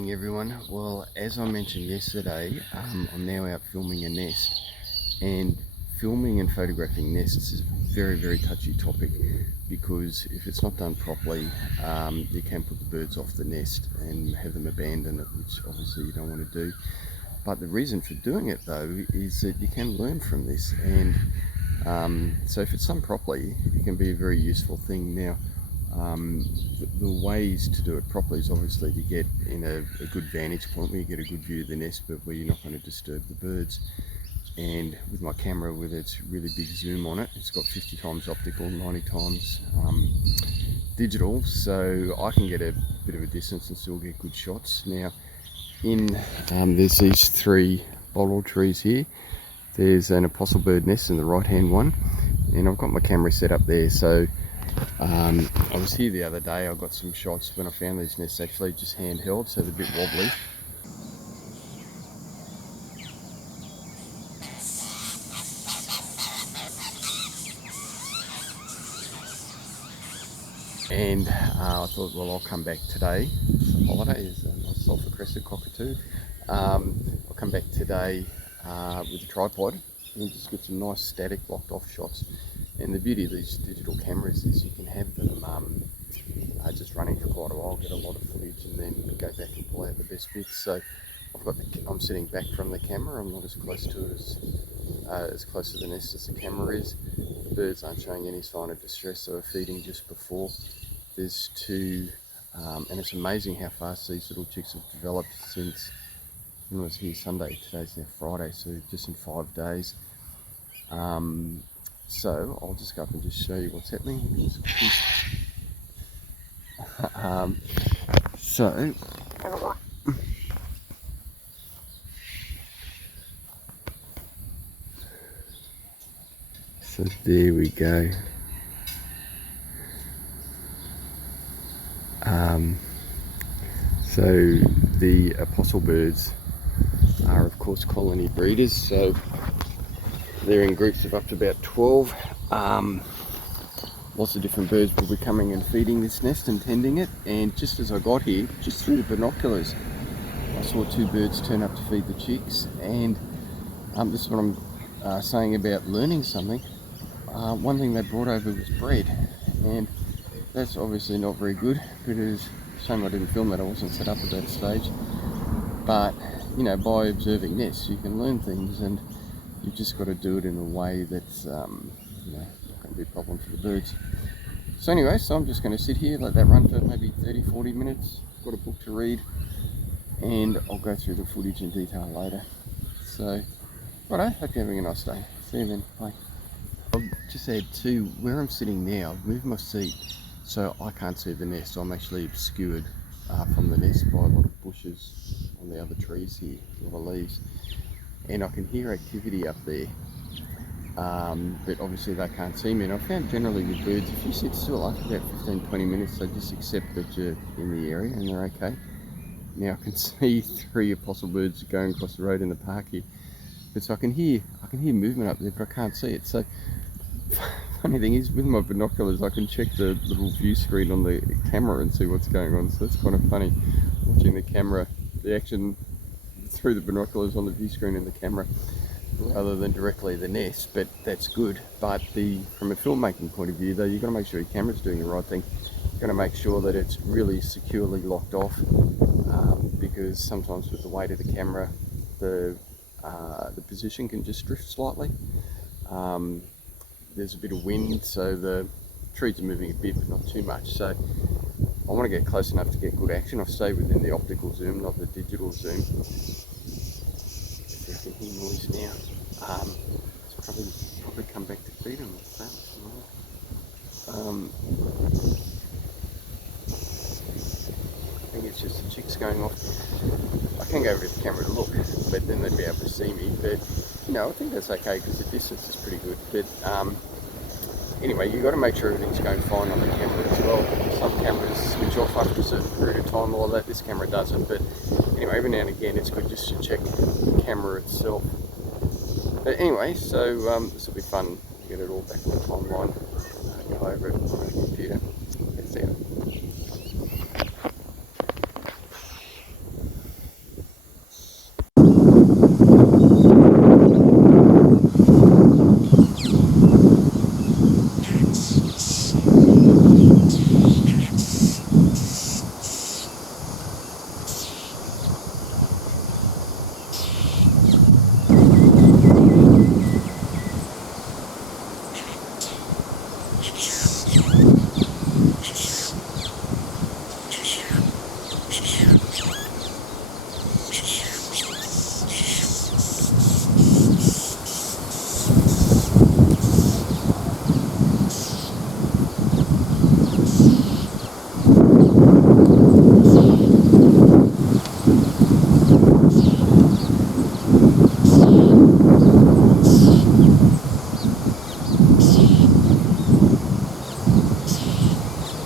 morning everyone. Well, as I mentioned yesterday, I'm now out filming a nest, and filming and photographing nests is a very touchy topic, because if it's not done properly, you can put the birds off the nest and have them abandon it, which obviously you don't want to do. But the reason for doing it though is that you can learn from this, and so if it's done properly, it can be a very useful thing. Now, the ways to do it properly is obviously to get in a good vantage point where you get a good view of the nest, but where you're not going to disturb the birds. And with my camera, with its really big zoom on it, it's got 50 times optical, 90 times digital, so I can get a bit of a distance and still get good shots. Now, there's these three bottle trees here. There's an Apostlebird nest in the right hand one, and I've got my camera set up there. So I was here the other day. I got some shots when I found these nests, actually just handheld, so they're a bit wobbly. And I thought, well, I'll come back today. It's a holiday, it's a nice sulphur-crested cockatoo. I'll come back today with a tripod and just get some nice static locked off shots. And the beauty of these digital cameras is you can have them just running for quite a while, get a lot of footage, and then go back and pull out the best bits. So I'm sitting back from the camera. I'm not as close to it as close to the nest as the camera is. The birds aren't showing any sign of distress. They were feeding just before. There's two, and it's amazing how fast these little chicks have developed since, when I was here Sunday, today's now Friday, so just in 5 days. So I'll just go up and just show you what's happening. So there we go. So the Apostlebirds are of course colony breeders, so they're in groups of up to about 12. Lots of different birds will be coming and feeding this nest and tending it, and just as I got here, just through the binoculars, I saw two birds turn up to feed the chicks. And this is what I'm saying about learning something. One thing they brought over was bread, and that's obviously not very good, but it is a shame I didn't film that. I wasn't set up at that stage. But you know, by observing nests you can learn things, and you've just got to do it in a way that's you know, not going to be a problem for the birds. So anyway, so I'm just going to sit here, let that run for maybe 30-40 minutes. I've got a book to read, and I'll go through the footage in detail later. So righto, hope you're having a nice day. See you then, bye. I'll just add to where I'm sitting now. I've moved my seat so I can't see the nest. I'm actually obscured from the nest by a lot of bushes on the other trees here, a lot of leaves, and I can hear activity up there, but obviously they can't see me. And I found generally with birds, if you sit still after about 15-20 minutes, they just accept that you're in the area and they're okay. Now I can see 3 Apostlebirds going across the road in the park here, but so I can hear movement up there, but I can't see it. So funny thing is, with my binoculars I can check the little view screen on the camera and see what's going on. So it's kind of funny watching the camera, the action through the binoculars on the view screen in the camera, rather than directly the nest. But that's good. But from a filmmaking point of view though, you've got to make sure your camera's doing the right thing. You've got to make sure that it's really securely locked off, because sometimes with the weight of the camera, the position can just drift slightly. There's a bit of wind, so the trees are moving a bit, but not too much. So I want to get close enough to get good action. I've stayed within the optical zoom, not the digital zoom. If you can hear noise now, it's probably come back to feed them. I think it's just the chicks going off. I can go over to the camera to look, but then they'd be able to see me. But you know, I think that's okay because the distance is pretty good. But anyway, you've got to make sure everything's going fine on the camera as well. Some cameras switch off after a certain period of time, all that. This camera doesn't. But anyway, every now and again it's good just to check the camera itself. But anyway, so this will be fun to get it all back on the timeline, go over it on the computer.